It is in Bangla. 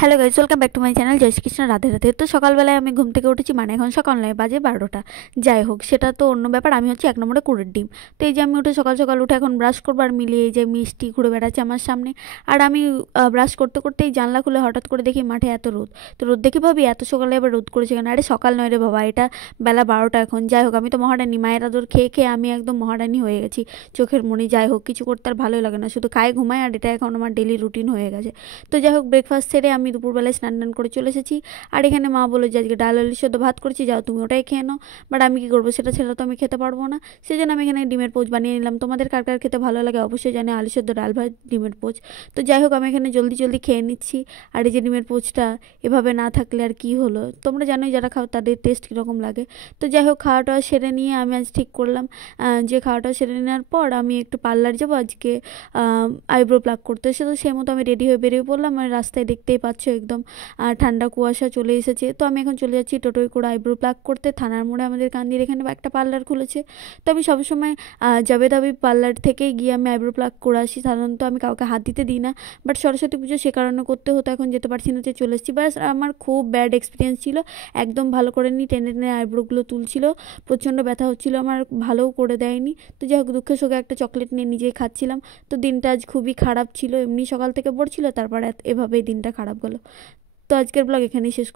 Hello guys, welcome back to my channel. জয় শ্রীকৃষ্ণ, রাধে রাধে। তো সকালবেলায় আমি ঘুম থেকে উঠেছি, মানে এখন সকাল নয়, বাজে 12টা। যাই হোক, সেটা তো অন্য ব্যাপার। আমি হচ্ছে 1 নম্বরে কুড়ের ডিম। তো এই যে আমি উঠে সকাল সকাল উঠে এখন ব্রাশ করবো, আর মিলিয়ে এই যে মিষ্টি ঘুরে বেড়াচ্ছে আমার সামনে। আর আমি ব্রাশ করতে করতেই জানলা খুলে হঠাৎ করে দেখি মাঠে এত রোদ। তো রোদ দেখে ভাবি এত সকালে আবার রোদ করেছে কেন? আরে সকাল নয় রে বাবা, এটা বেলা 12টা এখন। যাই হোক, আমি তো মহারানী, মায়ের আদর খেয়ে খেয়ে আমি একদম মহারানী হয়ে গেছি চোখের মনি। যাই হোক, কিছু করতে আর ভালোই লাগে না, শুধু খাই ঘুমাই, আর এটা এখন আমার ডেলি রুটিন হয়ে গেছে। তো যাই হোক, ব্রেকফাস্ট সেরে আমি দুপুরবেলায় স্নান টান করে চলে এসেছি। আর এখানে মা বললো যে আজকে ডাল আলু সেদ্ধ ভাত করেছি, যাও তুমি ওটাই খেয়ে নাও। বাট আমি কী করবো, সেটা ছেড়ে তো আমি খেতে পারবো না। সেই জন্য আমি এখানে ডিমের পোচ বানিয়ে নিলাম। তোমাদের কার কার খেতে ভালো লাগে অবশ্যই জানে, আলু সেদ্ধ, ডাল ভাত, ডিমের পোচ। তো যাই হোক, আমি এখানে জলদি জলদি খেয়ে নিচ্ছি। আর এই যে ডিমের পোচটা এভাবে না থাকলে আর কি হলো, তোমরা জানোই যারা খাও তাদের টেস্ট কীরকম লাগে। তো যাই হোক, খাওয়াটা সেরে নিয়ে আমি আজ ঠিক করলাম যে খাওয়াটা সেরে নেওয়ার পর আমি একটু পার্লার যাবো আজকে আইব্রো প্লাক করতে। সে তো সেই মতো আমি রেডি হয়ে বেরিয়ে পড়লাম। আর রাস্তায় দেখতেই পাচ্ছ একদম ঠান্ডা কুয়াশা চলে এসেছে। তো আমি এখন চলে যাচ্ছি টোটোয় করে আইব্রো প্লাক করতে। থানার মোড়ে আমাদের কান্দির এখানে একটা পার্লার খুলেছে। তো আমি সবসময় জাবেদাবি পার্লার থেকেই গিয়ে আমি আইব্রো প্লাক করে আসি। সাধারণত আমি কাউকে হাত দিতে দিই না, বাট সরস্বতী পুজো সে কারণে করতে হতো, এখন যেতে পারছি না, যে চলে এসেছি। বাস আমার খুব ব্যাড এক্সপিরিয়েন্স ছিল, একদম ভালো করে নি, টেনে টেনে আইব্রোগুলো তুলছিল, প্রচণ্ড ব্যথা হচ্ছিল আমার, ভালোও করে দেয়নি। তো যাই হোক, দুঃখের সঙ্গে একটা চকলেট নিয়ে নিজেই খাচ্ছিলাম। তো দিনটা আজ খুবই খারাপ ছিল, এমনি সকাল থেকে পড়ছিল, তারপর এভাবেই দিনটা খারাপ গেল। তো আজকের ব্লগ এখানেই শেষ।